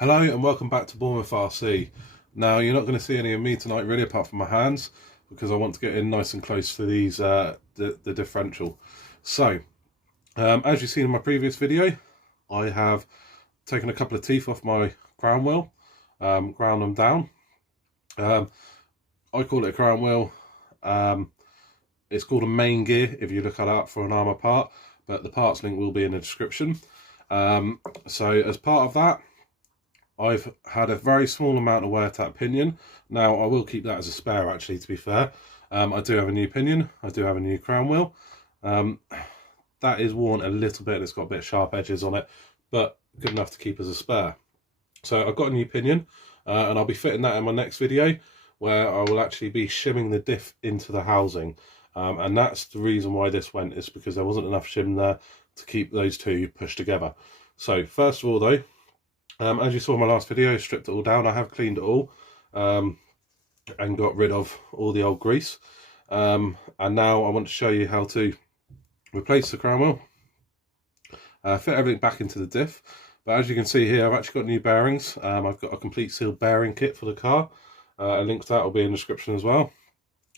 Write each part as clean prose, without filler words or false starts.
Hello and welcome back to Bournemouth RC. Now you're not going to see any of me tonight really apart from my hands because I want to get in nice and close to these the differential. So as you've seen in my previous video, I have taken a couple of teeth off my crown wheel, ground them down. I call it a crown wheel. It's called a main gear if you look it up for an Arrma part, but the parts link will be in the description. So as part of that, I've had a very small amount of wear to that pinion. Now I will keep that as a spare actually, to be fair. I do have a new pinion, I do have a new crown wheel. That is worn a little bit, it's got a bit of sharp edges on it, but good enough to keep as a spare. So I've got a new pinion and I'll be fitting that in my next video where I will actually be shimming the diff into the housing. And that's the reason why this went, is because there wasn't enough shim there to keep those two pushed together. So first of all though, as you saw in my last video, stripped it all down. I have cleaned it all and got rid of all the old grease. And now I want to show you how to replace the crown wheel, fit everything back into the diff. But as you can see here, I've actually got new bearings. I've got a complete sealed bearing kit for the car. A link to that will be in the description as well.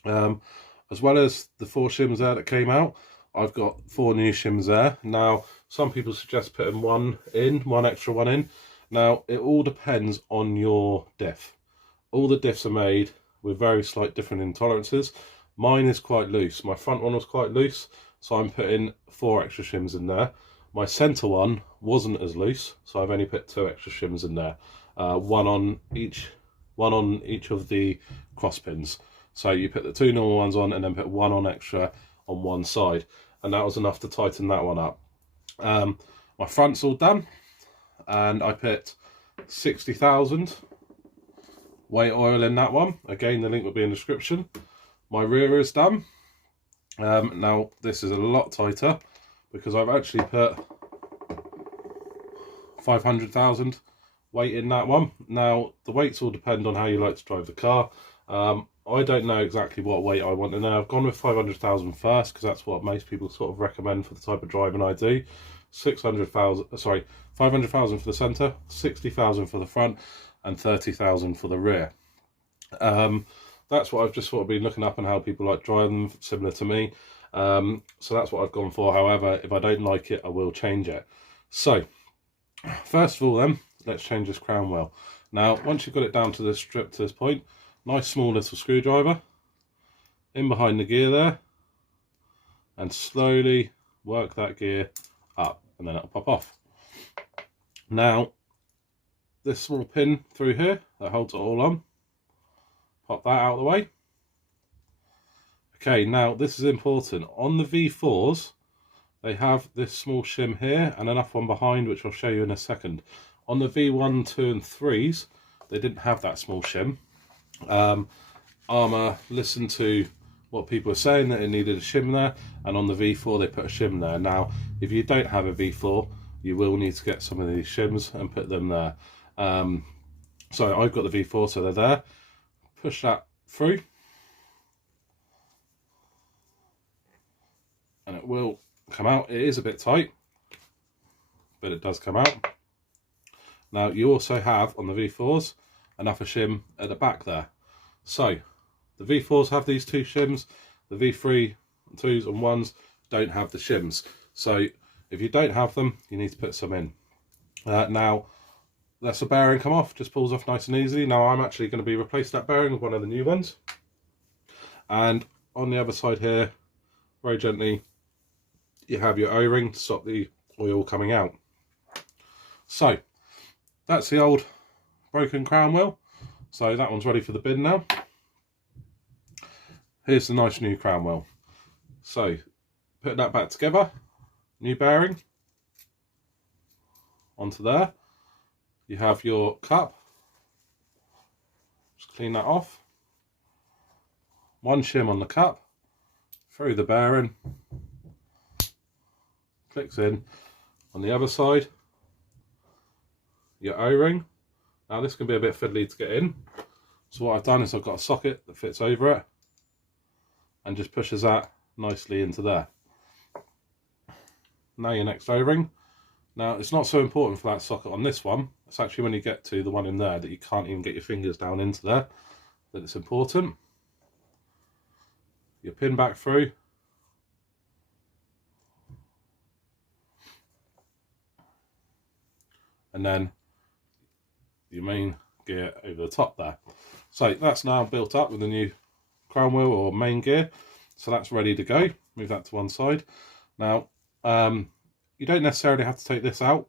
As well as the 4 shims there that came out, I've got 4 new shims there. Now, some people suggest putting one extra one in. Now, it all depends on your diff. All the diffs are made with very slight different intolerances. Mine is quite loose. My front one was quite loose, so I'm putting 4 extra shims in there. My centre one wasn't as loose, so I've only put 2 extra shims in there. One on each of the cross pins. So you put the 2 normal ones on and then put 1 on extra on one side. And that was enough to tighten that one up. My front's all done. And I put 60,000 weight oil in that one. Again, the link will be in the description. My rear is done. Now, this is a lot tighter because I've actually put 500,000 weight in that one. Now, the weights all depend on how you like to drive the car. I don't know exactly what weight I want in there. I've gone with 500,000 first because that's what most people sort of recommend for the type of driving I do. 500,000 for the centre, 60,000 for the front, and 30,000 for the rear. That's what I've just sort of been looking up and how people like driving them, similar to me. So that's what I've gone for. However, if I don't like it, I will change it. So, first of all then, let's change this crown wheel. Now, once you've got it down to the strip to this point, nice small little screwdriver in behind the gear there, and slowly work that gear up, and then it'll pop off. Now, this small pin through here that holds it all on, pop that out of the way. Okay, now this is important. On the V4s, they have this small shim here and enough one behind, which I'll show you in a second. On the V1, 2 and 3s, they didn't have that small shim. Arrma listened to what people were saying, that it needed a shim there, and on the V4 they put a shim there. Now, if you don't have a V4, you will need to get some of these shims and put them there. So I've got the V4, so they're there. Push that through, and it will come out. It is a bit tight, but it does come out. Now, you also have, on the V4s, enough of shim at the back there. So, the V4s have these 2 shims, the V3, 2s and 1s don't have the shims. So, if you don't have them, you need to put some in. Now, that's the bearing come off, just pulls off nice and easily. Now, I'm actually going to be replacing that bearing with one of the new ones. And on the other side here, very gently, you have your O-ring to stop the oil coming out. So, that's the old broken crown wheel. So that one's ready for the bin now. Here's the nice new crown wheel. So, put that back together. New bearing onto there. You have your cup. Just clean that off. 1 shim on the cup. Through the bearing. Clicks in. On the other side, your O-ring. Now this can be a bit fiddly to get in. So what I've done is I've got a socket that fits over it and just pushes that nicely into there. Now your next O-ring, Now, it's not so important for that socket on this one. It's actually when you get to the one in there that you can't even get your fingers down into there that it's important. You pin back through. And then your main gear over the top there. So that's now built up with the new crown wheel or main gear. So that's ready to go. Move that to one side. Now, you don't necessarily have to take this out.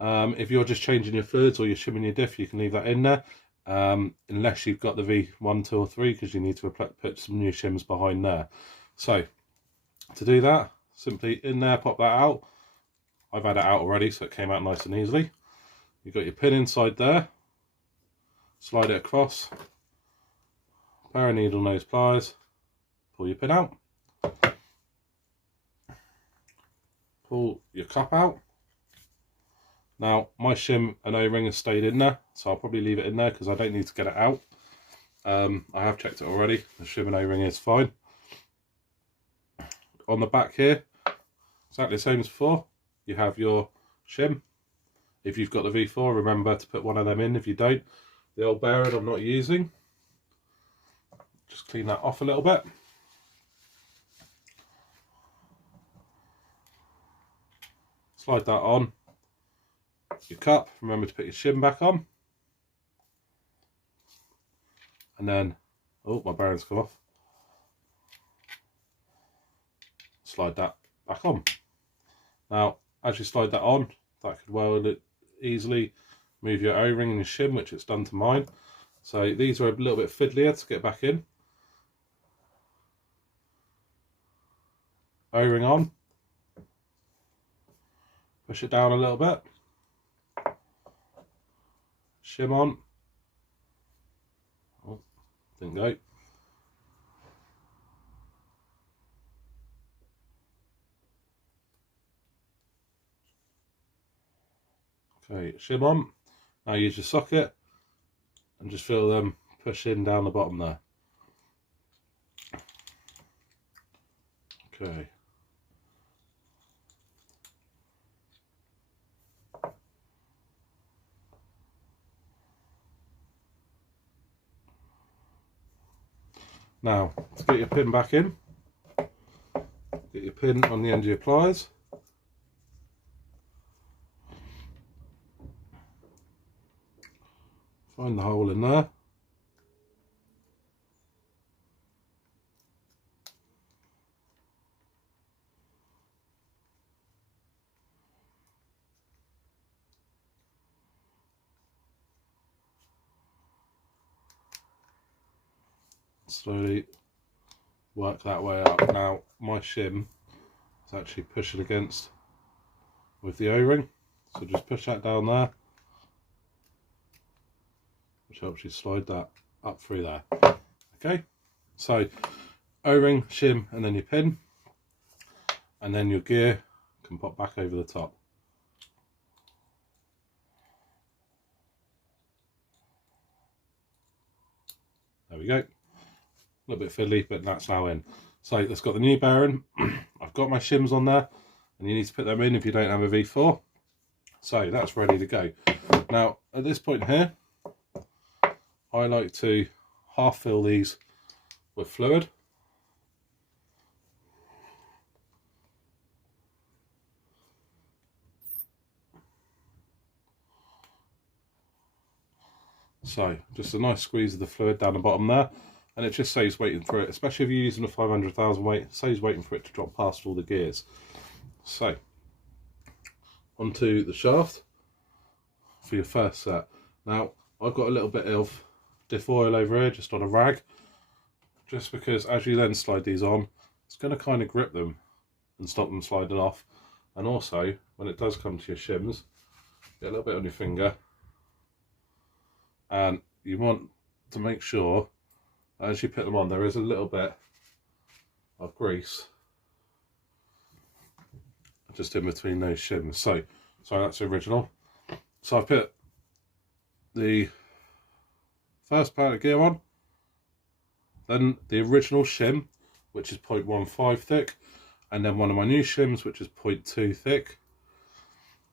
If you're just changing your fluids or you're shimming your diff, you can leave that in there. Unless you've got the V1, 2 or 3, because you need to put some new shims behind there. So to do that, simply in there, pop that out. I've had it out already, so it came out nice and easily. You've got your pin inside there. Slide it across. Pair of needle nose pliers. Pull your pin out. Pull your cup out. Now, my shim and O-ring has stayed in there, so I'll probably leave it in there because I don't need to get it out. I have checked it already. The shim and O-ring is fine. On the back here, exactly the same as before. You have your shim. If you've got the V4, remember to put one of them in. If you don't, the old bearing I'm not using. Just clean that off a little bit. Slide that on. Your cup, remember to put your shim back on. And then, oh, my bearing's come off. Slide that back on. Now, as you slide that on, that could well easily move your O-ring and your shim, which it's done to mine. So these are a little bit fiddlier to get back in. O-ring on. Push it down a little bit. Shim on. Oh, didn't go. Okay, shim on. Now use your socket and just feel them push in down the bottom there. Okay. Now, to get your pin back in, get your pin on the end of your pliers. Find the hole in there. Slowly work that way up. Now my shim is actually pushing against with the O-ring, so just push that down there, which helps you slide that up through there. Okay, so O-ring, shim, and then your pin, and then your gear can pop back over the top. There we go. A little bit fiddly, but that's now in. So that's got the new bearing. I've got my shims on there, and you need to put them in if you don't have a V4. So that's ready to go. Now at this point here, I like to half fill these with fluid. So just a nice squeeze of the fluid down the bottom there. And it just saves waiting for it, especially if you're using a 500,000 weight, it saves waiting for it to drop past all the gears. So, onto the shaft for your first set. Now, I've got a little bit of diff oil over here, just on a rag, just because as you then slide these on, it's going to kind of grip them and stop them sliding off. And also, when it does come to your shims, get a little bit on your finger, and you want to make sure as you put them on, there is a little bit of grease just in between those shims. So that's the original. So I put the first part of gear on, then the original shim, which is 0.15 thick, and then one of my new shims, which is 0.2 thick.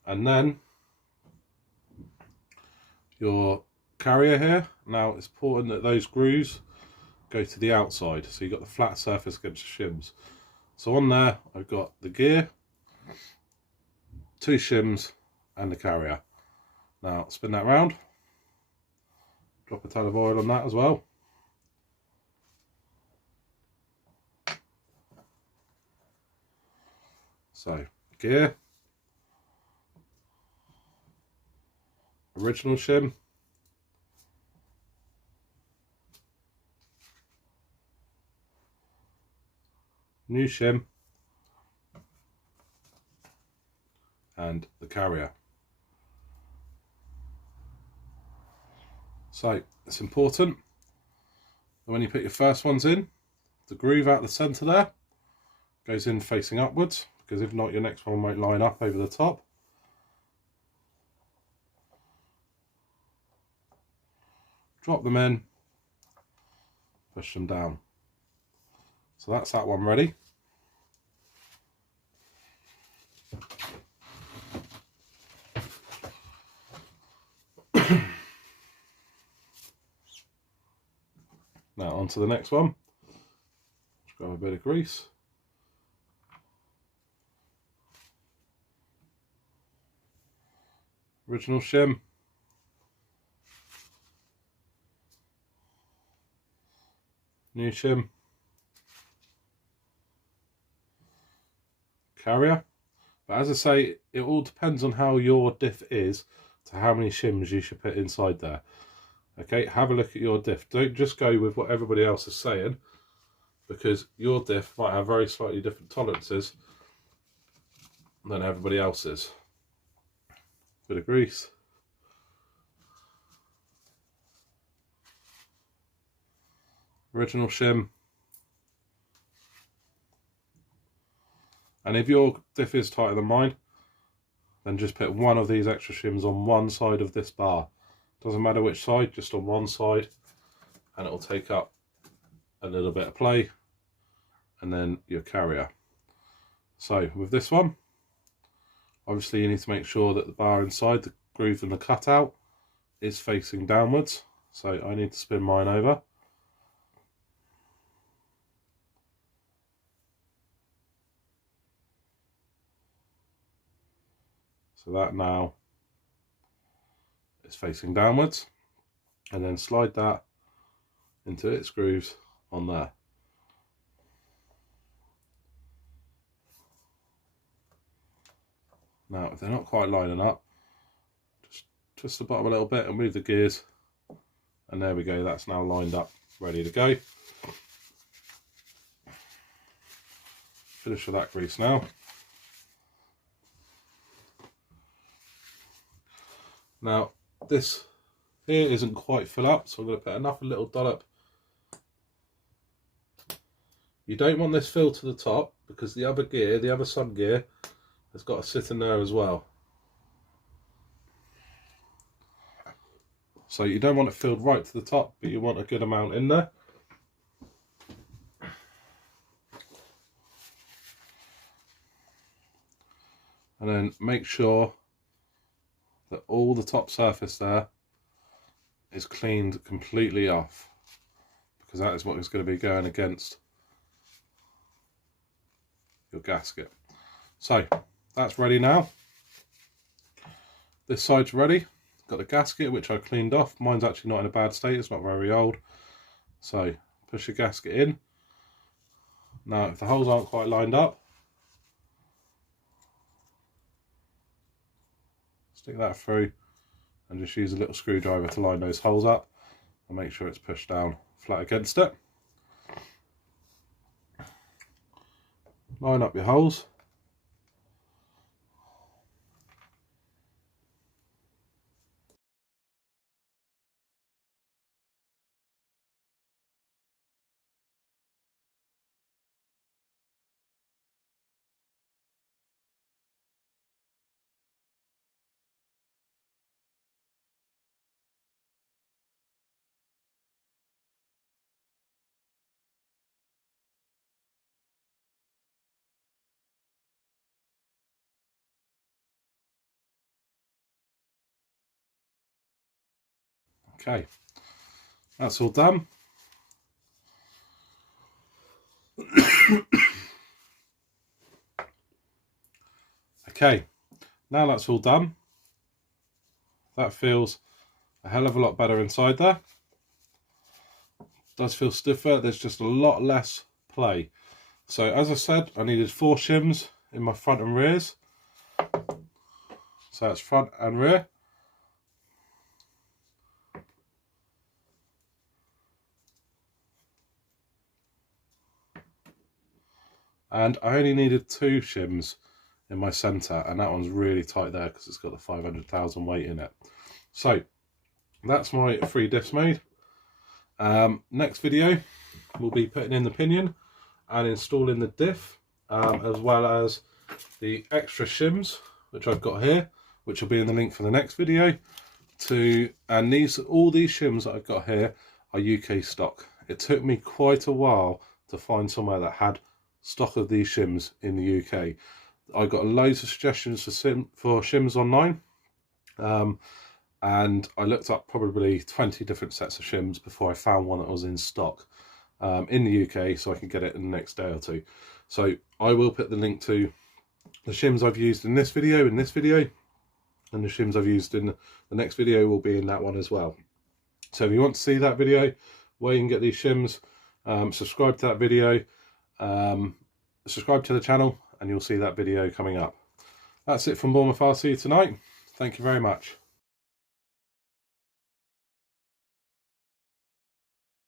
And then your carrier here. Now it's important that those grooves go to the outside, so you've got the flat surface against the shims. So on there I've got the gear, 2 shims and the carrier. Now spin that round, drop a ton of oil on that as well. So gear, original shim, new shim, and the carrier. So it's important that when you put your first ones in, the groove out the centre there goes in facing upwards, because if not your next one won't line up over the top. Drop them in, push them down. So that's that one ready. Now on to the next one. Just grab a bit of grease. Original shim. New shim. Carrier. But as I say, it all depends on how your diff is to how many shims you should put inside there. Okay, have a look at your diff. Don't just go with what everybody else is saying, because your diff might have very slightly different tolerances than everybody else's. Bit of grease. Original shim. And if your diff is tighter than mine, then just put one of these extra shims on one side of this bar. Doesn't matter which side, just on one side, and it'll take up a little bit of play. And then your carrier. So with this one, obviously you need to make sure that the bar inside, the groove and the cutout, is facing downwards. So I need to spin mine over. So that now is facing downwards, and then slide that into its grooves on there. Now if they're not quite lining up, just twist the bottom a little bit and move the gears, and there we go, that's now lined up, ready to go. Finish with that grease now. Now this here isn't quite full up, so I'm going to put enough, a little dollop. You don't want this filled to the top, because the other gear, the other sub gear, has got to sit in there as well. So you don't want it filled right to the top, but you want a good amount in there. And then make sure that all the top surface there is cleaned completely off, because that is what is going to be going against your gasket. So that's ready now. This side's ready. Got the gasket, which I cleaned off. Mine's actually not in a bad state, it's not very old. So push your gasket in. Now if the holes aren't quite lined up, stick that through and just use a little screwdriver to line those holes up and make sure it's pushed down flat against it. Line up your holes. Okay, that's all done. Okay, now that's all done. That feels a hell of a lot better inside there. Does feel stiffer, there's just a lot less play. So as I said, I needed 4 shims in my front and rears. So that's front and rear. And I only needed 2 shims in my centre, and that one's really tight there because it's got the 500,000 weight in it. So that's my 3 diffs made. Next video we'll be putting in the pinion and installing the diff, as well as the extra shims which I've got here, which will be in the link for the next video. And all these shims that I've got here are UK stock. It took me quite a while to find somewhere that had stock of these shims in the UK. I got loads of suggestions for shims online, and I looked up probably 20 different sets of shims before I found one that was in stock in the UK, so I can get it in the next day or two. So I will put the link to the shims I've used in this video, and the shims I've used in the next video will be in that one as well. So if you want to see that video where you can get these shims, subscribe to that video, subscribe to the channel, and you'll see that video coming up. That's it from Bournemouth RC tonight. Thank you very much.